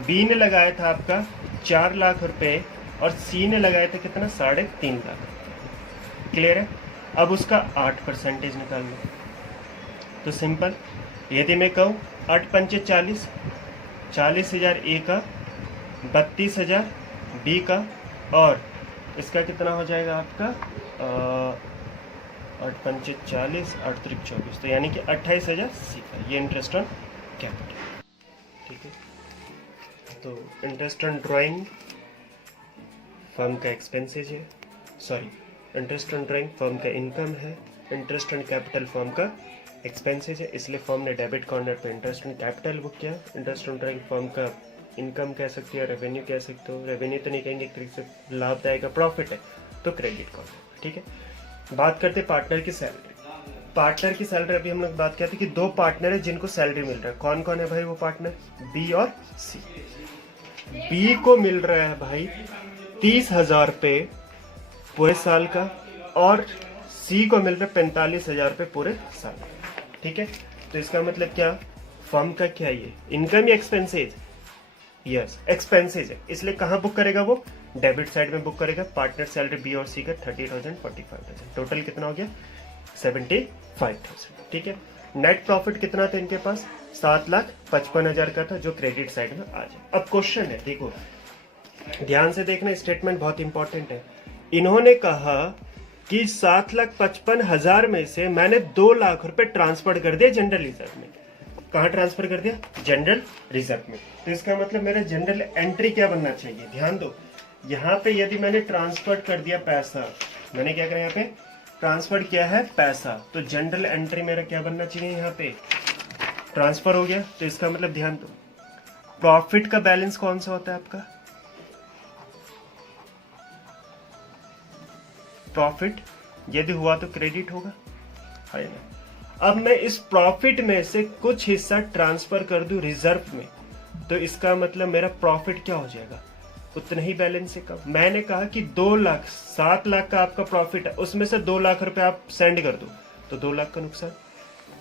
B ने लगाया था आपका 4 लाख रुपए और C ने लगाया था कितना, 3.5 लाख। क्लियर है। अब उसका 8% निकाल लो। तो सिंपल, यदि मैं कहूँ 8 पंचे 40, 40,000 A का, 32,000 B का, और इसका कितना हो जाएगा आपका 8 पंचे 40, 8 त्रिक 24, तो यानी कि 28,000 C का। ये इंटरेस्ट ऑन कैपिटल। ठीक है, तो इंटरेस्ट ऑन ड्राइंग फर्म का एक्सपेंसेज है, sorry interest on drawing firm का इनकम है, इंटरेस्ट ऑन कैपिटल फर्म का एक्सपेंसेज है, इसलिए फर्म ने डेबिट कॉर्नर पे इंटरेस्ट ऑन कैपिटल बुक किया। इंटरेस्ट ऑन ड्राइंग फर्म का इनकम कह सकते हो, रेवेन्यू कह सकते हो, रेवेन्यू तो नहीं कहेंगे, एक तरीके से लाभदायक प्रॉफिट है, तो क्रेडिट कॉर्नर। ठीक है, बात करते पार्टनर की सैलरी। पार्टनर की सैलरी अभी हम लोग बात करते कि 2 पार्टनर है जिनको सैलरी मिल रहा है। कौन कौन है भाई वो पार्टनर, B और C। B को मिल रहा है भाई 30,000 रुपये पूरे साल का, और C को मिल रहा है 45,000 रुपये पूरे साल। ठीक है, तो इसका मतलब क्या, फर्म का क्या ये इनकम या एक्सपेंसेज, यस एक्सपेंसेज है, इसलिए कहाँ बुक करेगा वो, डेबिट साइड में बुक करेगा। पार्टनर सैलरी B और C का 30,000, 45,000, टोटल कितना हो गया 75,000। ठीक है, नेट प्रॉफिट कितना था इनके पास, 7,55,000 का था, जो क्रेडिट साइड में आ जाए। अब क्वेश्चन है, देखो ध्यान से देखना, स्टेटमेंट बहुत इंपॉर्टेंट है। इन्होंने कहा कि 7,55,000 में से मैंने 2 लाख रुपए ट्रांसफर कर दिया जनरल रिजर्व में। कहाँ ट्रांसफर कर दिया, जनरल रिजर्व में। तो इसका मतलब मेरा जनरल एंट्री क्या बनना चाहिए, ध्यान दो, यहाँ पे यदि मैंने ट्रांसफर कर दिया पैसा, मैंने क्या करा यहाँ पे ट्रांसफर किया है पैसा, तो जनरल एंट्री मेरा क्या बनना चाहिए, यहाँ पे ट्रांसफर हो गया। तो इसका मतलब ध्यान दो, प्रॉफिट का बैलेंस कौन सा होता है आपका, प्रॉफिट यदि हुआ तो क्रेडिट होगा, है ना। अब मैं इस प्रॉफिट में से कुछ हिस्सा ट्रांसफर कर दूं रिजर्व में, तो इसका मतलब मेरा प्रॉफिट क्या हो जाएगा, उतना ही बैलेंस से कम। मैंने कहा कि 2 लाख 7 लाख का आपका प्रॉफिट है, उसमें से 2 लाख रुपए आप सेंड कर दो, तो 2 लाख का नुकसान।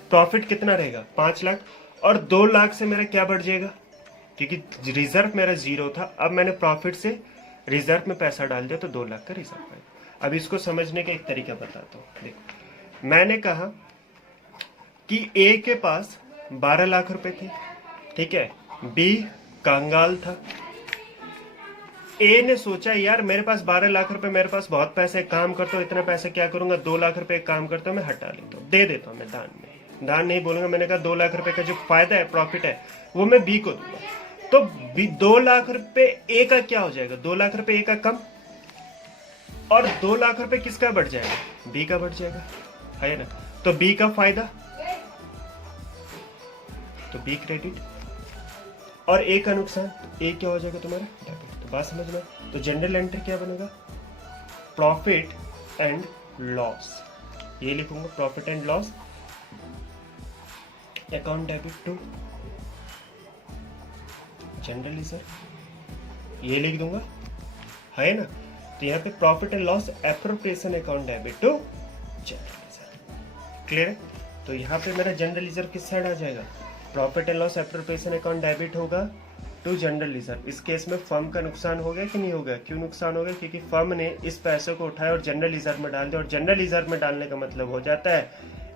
प्रॉफिट कितना रहेगा 5 लाख, और 2 लाख से मेरा क्या बढ़ जाएगा, क्योंकि रिजर्व मेरा 0 था, अब मैंने प्रॉफिट से रिजर्व में पैसा डाल दिया तो 2 लाख का रिजर्व आएगा। अब इसको समझने का एक तरीका बताता हूँ। देखो, मैंने कहा कि ए के पास 12 लाख रुपए थे, ठीक है, बी कंगाल था। ए ने सोचा यार मेरे पास 12 लाख रुपए, मेरे पास बहुत पैसे, काम करता हूँ, इतना पैसा क्या करूंगा, 2 लाख रुपए काम करता हूँ, मैं हटा लेता हूँ, दे देता हूँ मैं दान में। दान नहीं बोलूंगा, मैंने कहा 2 लाख रुपए का जो फायदा है, प्रॉफिट है, वो मैं बी को दूंगा। तो 2 लाख रुपए ए का क्या हो जाएगा, 2 लाख रुपए ए का कम, और 2 लाख रुपए किसका बढ़ जाएगा, बी का बढ़ जाएगा, है ना। तो बी का फायदा, तो बी क्रेडिट, और ए का नुकसान, ए क्या हो जाएगा तुम्हारा, डेबिट। तो बात समझ में। तो जनरल एंट्री क्या बनेगा, प्रॉफिट एंड लॉस, ये लिखूंगा, profit and loss account debit to general reserve, ये लिख दूंगा, है ना। तो यहाँ पे profit and loss appropriation account debit to general reserve, clear है। तो यहाँ पे मेरा जनरल रिजर्व किस साइड आ जाएगा, profit and loss appropriation account debit होगा टू जनरल रिजर्व। इस केस में फर्म का नुकसान हो गया कि नहीं हो गया, क्यों नुकसान हो गया, क्योंकि फर्म ने इस पैसे को उठाया और जनरल रिजर्व में डाल दिया, और जनरल रिजर्व में डालने का मतलब हो जाता है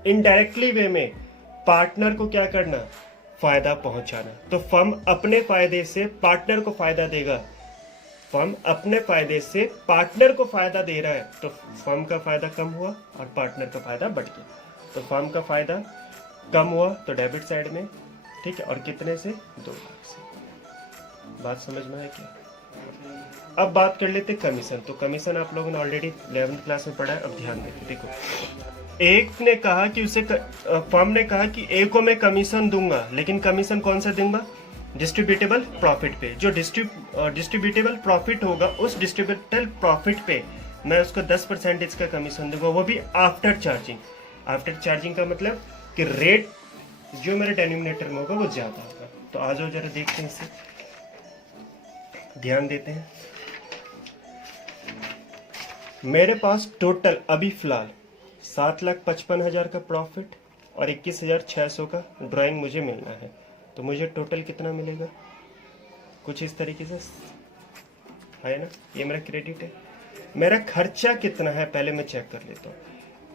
इनडायरेक्टली वे में पार्टनर को क्या करना, फायदा पहुंचाना। तो फर्म अपने फायदे से पार्टनर को फायदा देगा, फर्म अपने फायदे से पार्टनर को फायदा दे रहा है, तो फर्म का फायदा कम हुआ और पार्टनर का फायदा बढ़ गया। तो फर्म का फायदा कम हुआ तो डेबिट साइड में, ठीक है, और कितने से, 2 लाख से। बात समझ में है क्या। अब बात कर लेते कमीशन। तो कमीशन आप लोगों ने ऑलरेडी 11th क्लास में पढ़ा है, अब ध्यान देते। देखो, एक ने कहा कि उसे फर्म ने कहा कि ए को मैं कमीशन दूंगा, लेकिन कमीशन कौन सा दूंगा, डिस्ट्रीब्यूटेबल प्रॉफिट पे। जो डिस्ट्रीब्यूटेबल प्रॉफिट होगा उस डिस्ट्रीब्यूटेबल प्रॉफिट पे मैं उसको 10% का कमीशन दूंगा, वो भी आफ्टर चार्जिंग। आफ्टर चार्जिंग का मतलब कि रेट जो मेरे डेनोमिनेटर में होगा वो ज्यादा होगा। तो आ जाओ जरा देखते हैं, इसे ध्यान देते हैं। मेरे पास टोटल अभी फिलहाल 7,55,000 का प्रॉफिट और 21,600 का ड्राइंग मुझे मिलना है। तो मुझे टोटल कितना मिलेगा, कुछ इस तरीके से, है ना। ये मेरा क्रेडिट है। मेरा खर्चा कितना है पहले मैं चेक कर लेता हूँ।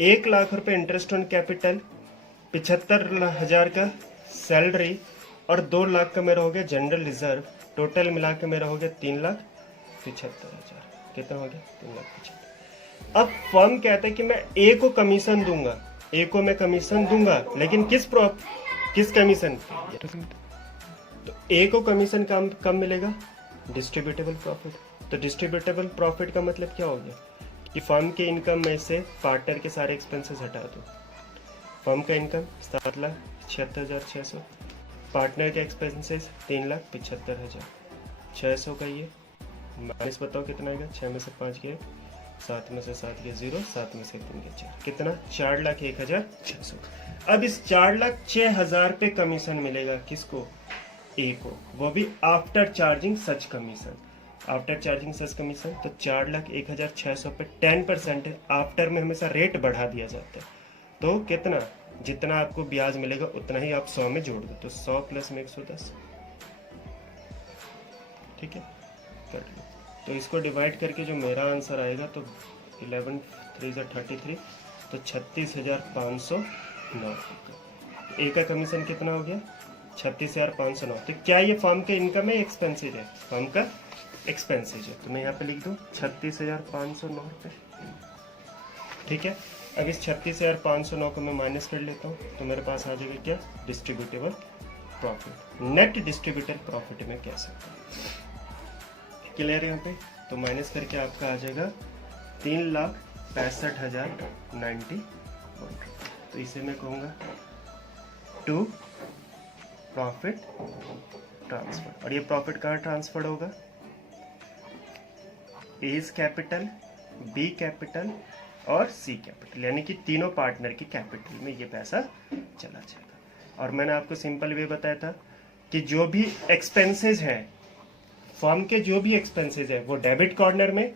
1 लाख रुपए इंटरेस्ट ऑन कैपिटल, 75,000 का सैलरी और 2 लाख का मेरा हो गया जनरल रिजर्व। टोटल मिला के मेरा हो गया 3,75,000। कितना हो गया, 3,75,000। अब फर्म कहता है कि मैं ए को कमीशन दूंगा, ए को मैं कमीशन दूंगा, लेकिन किस कमीशन, तो ए को कमीशन कम मिलेगा, डिस्ट्रीब्यूटेबल प्रॉफिट। तो डिस्ट्रीब्यूटेबल प्रॉफिट का मतलब क्या हो गया कि फर्म के इनकम में से पार्टनर के सारे एक्सपेंसेस हटा दो। फर्म का इनकम 7,76,600, पार्टनर के एक्सपेंसेस 3,75,600 का, ये माइनस बताओ कितना आएगा, 6 में से 5 गए, 7 में से 7 गए 0, 7 में से 3 गए 4, कितना, 4,01,600। अब इस 4,06,000 पे कमीशन मिलेगा किसको, ए को, वो भी आफ्टर चार्जिंग सच कमीशन। आफ्टर चार्जिंग सच कमीशन, तो 4,01,600 पे 10% है। आफ्टर में हमेशा रेट बढ़ा दिया जाता है, तो कितना, जितना आपको ब्याज मिलेगा उतना ही आप 100 में जोड़ दो। तो 100 प्लस में 110, ठीक है, कर लो। तो इसको डिवाइड करके जो मेरा आंसर आएगा, तो 11 3 33, तो 36,509। ए का कमीशन कितना हो गया, 36,509। तो क्या ये फर्म के इनकम है, एक्सपेंसेज है, फर्म का एक्सपेंसेज है। तो मैं यहाँ पे लिख दूँ 36,509 रुपये, ठीक है। अब इस 36,509 को मैं माइनस कर लेता हूँ, तो मेरे पास आ जाएगा क्या, distributable profit. Net distributable profit में कह सकता हूँ, क्लियर यहाँ पे। तो माइनस करके आपका आ जाएगा 3,65,091। तो इसे मैं कहूँगा टू प्रॉफिट ट्रांसफर। और ये प्रॉफिट कहाँ ट्रांसफर होगा, एज कैपिटल, बी कैपिटल और सी कैपिटल, यानी कि तीनों पार्टनर की कैपिटल में ये पैसा चला जाएगा। और मैंने आपको सिंपल वे बताया था कि जो भी एक्सपेंसेस हैं, फर्म के जो भी एक्सपेंसेस है वो डेबिट कॉर्नर में,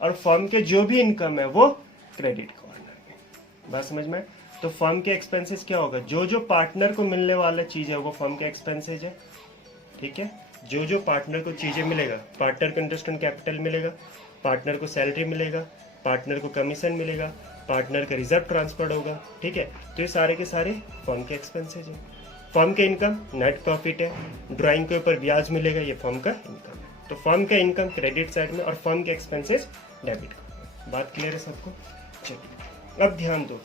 और फर्म के जो भी इनकम है वो क्रेडिट कॉर्नर में। बात समझ में। तो फर्म के एक्सपेंसेस क्या होगा, जो जो पार्टनर को मिलने वाला चीज है वो फर्म के एक्सपेंसेस है, ठीक है। जो पार्टनर को चीजें मिलेगा, पार्टनर को इंटरेस्ट ऑन कैपिटल मिलेगा, पार्टनर को सैलरी मिलेगा, पार्टनर को कमीशन मिलेगा, पार्टनर का रिजर्व ट्रांसफर होगा, ठीक है। तो ये सारे के सारे फर्म के एक्सपेंसेज है। फर्म के इनकम नेट प्रॉफिट है, ड्राइंग के ऊपर ब्याज मिलेगा, ये फर्म का इनकम है। तो फर्म का इनकम क्रेडिट साइड में और फर्म के एक्सपेंसेज डेबिट का। बात क्लियर है सबको? चलिए अब ध्यान दो,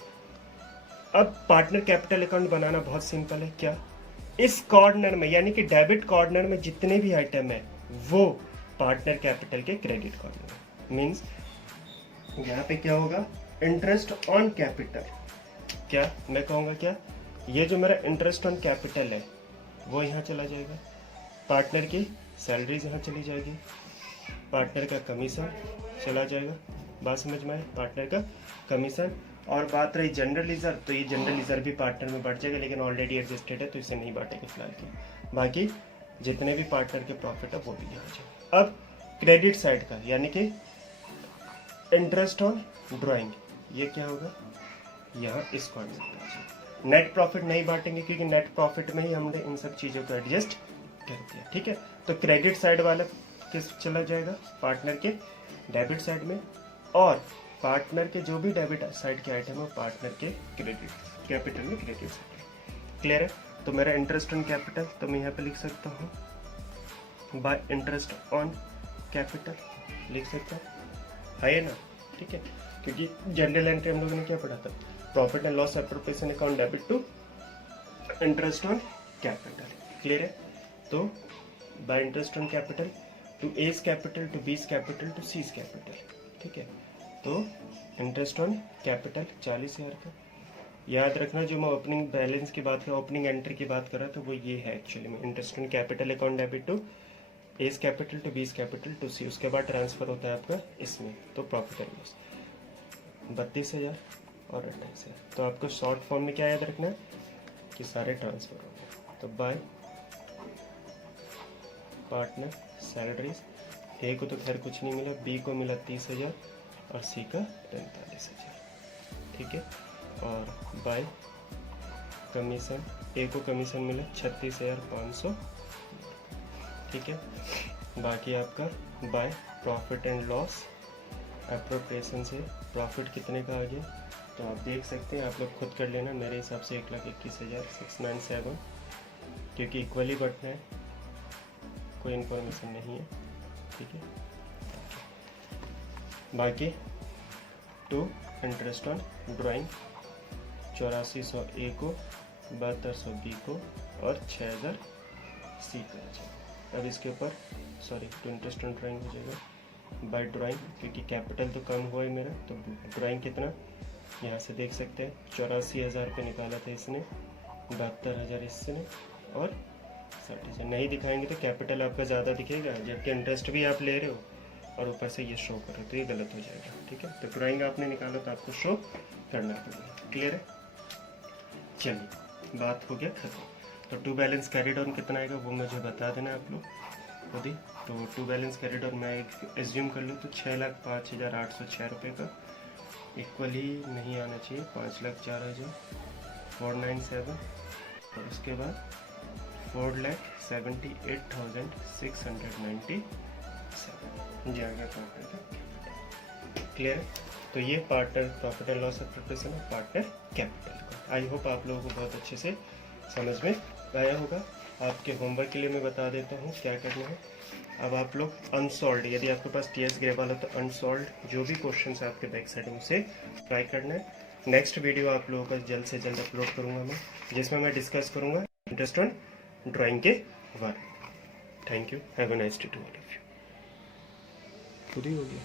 अब पार्टनर कैपिटल अकाउंट बनाना बहुत सिंपल है। क्या? इस कॉर्नर में यानी कि डेबिट कॉर्नर में जितने भी आइटम है वो पार्टनर कैपिटल के क्रेडिट कॉर्नर मींस यहाँ पे क्या होगा? Interest on capital. क्या मैं कहूँगा? क्या ये जो मेरा इंटरेस्ट ऑन कैपिटल है वो यहाँ चला जाएगा, पार्टनर की सैलरीज यहाँ चली जाएगी, पार्टनर का कमीशन चला जाएगा। बात समझ में आए? पार्टनर का कमीशन। और बात रही जनरल रिजर्व, तो ये जनरल रिजर्व भी पार्टनर में बढ़ जाएगा, लेकिन ऑलरेडी एडजस्टेड है तो इसे नहीं बांटेंगे फिलहाल के। बाकी जितने भी पार्टनर के प्रॉफिट है वो भी यहाँ जाएगा। अब क्रेडिट साइड का यानी कि इंटरेस्ट ऑन ड्राइंग, ये क्या होगा? यहाँ इस कॉर्नर पे आ जाएगा। नेट प्रॉफिट नहीं बांटेंगे क्योंकि नेट प्रॉफिट में ही हमने इन सब चीज़ों को एडजस्ट कर दिया, ठीक है। तो क्रेडिट साइड वाला किस चला जाएगा? पार्टनर के डेबिट साइड में, और पार्टनर के जो भी डेबिट साइड के आइटम है पार्टनर के क्रेडिट कैपिटल में क्रेडिट साइड। क्लियर है? तो मेरा इंटरेस्ट ऑन कैपिटल तो मैं यहाँ पे लिख सकता हूँ बाय इंटरेस्ट ऑन कैपिटल, लिख सकता हूँ, है ना? ठीक है, क्योंकि जनरल एंट्री हम लोगों ने क्या पढ़ा था? Profit and loss appropriation account debit to interest on capital. Clear है? तो by interest on capital to A's capital to B's capital to C's capital, ठीक है। तो इंटरेस्ट ऑन कैपिटल 40,000 का। याद रखना, जो मैं ओपनिंग बैलेंस की बात कर, ओपनिंग एंट्री की बात कर रहा था वो ये है एक्चुअली में, interest on capital account debit to A's capital to B's capital to C, उसके बाद ट्रांसफर होता है आपका इसमें, तो प्रॉफिट एंड लॉस 32,000 और 28,000। तो आपको शॉर्ट फॉर्म में क्या याद रखना है कि सारे ट्रांसफर हो गए। तो बाय पार्टनर सैलरीज, ए को तो खैर कुछ नहीं मिला, बी को मिला 30,000 और सी का 45,000, ठीक है। और बाय कमीशन, ए को कमीशन मिला 36,500, ठीक है। बाकी आपका by profit and loss appropriation से प्रॉफिट कितने का आ गया तो आप देख सकते हैं, आप लोग खुद कर लेना। मेरे हिसाब से 1,21,697, क्योंकि इक्वली बढ़ना है, कोई इन्फॉर्मेशन नहीं है, ठीक है। बाकी टू इंटरेस्ट ऑन ड्राइंग 8400 ए को, 7200 बी को और 6000 सी को आ जाएगा। अब इसके ऊपर sorry to interest on drawing हो जाएगा बाय ड्राइंग, क्योंकि कैपिटल तो कम हुआ है मेरा, तो ड्राइंग कितना यहाँ से देख सकते हैं 84,000 पे निकाला था इसने, 72,000 इसने और 60,000। नहीं दिखाएंगे तो कैपिटल आपका ज़्यादा दिखेगा, जबकि इंटरेस्ट भी आप ले रहे हो और ऊपर से ये शो कर रहे हो, तो ये गलत हो जाएगा, ठीक है। तो ड्राइंग आपने निकाला तो आपको शो करना पड़ेगा। क्लियर है? चलिए बात हो गया खत्म। तो टू बैलेंस कैरिड ऑन कितना आएगा वो मुझे बता देना आप लोग खुद ही। तो टू बैलेंस कैरिड ऑन मैं एज्यूम कर लूँ तो 6,05,806 रुपये का, इक्वली नहीं आना चाहिए, 5,04,497 और उसके बाद 4,78,697 जी आ गया पार्टनर का। क्लियर है? तो ये partner profit and loss appropriation और पार्टनर कैपिटल का। आई होप आप लोगों को बहुत अच्छे से समझ में आया होगा। आपके होमवर्क के लिए मैं बता देता हूँ क्या करना है। अब आप लोग अनसॉल्व, यदि आपके पास टीएस ग्रे वाला तो अनसॉल्व जो भी क्वेश्चन है आपके बैक साइड में उसे ट्राई करना है। नेक्स्ट वीडियो आप लोगों का जल्द से जल्द अपलोड करूँगा मैं, जिसमें मैं डिस्कस करूँगा इंटरेस्ट ऑन ड्राइंग के बारे में। Thank you, have a nice day to all of you. खुद ही हो गया।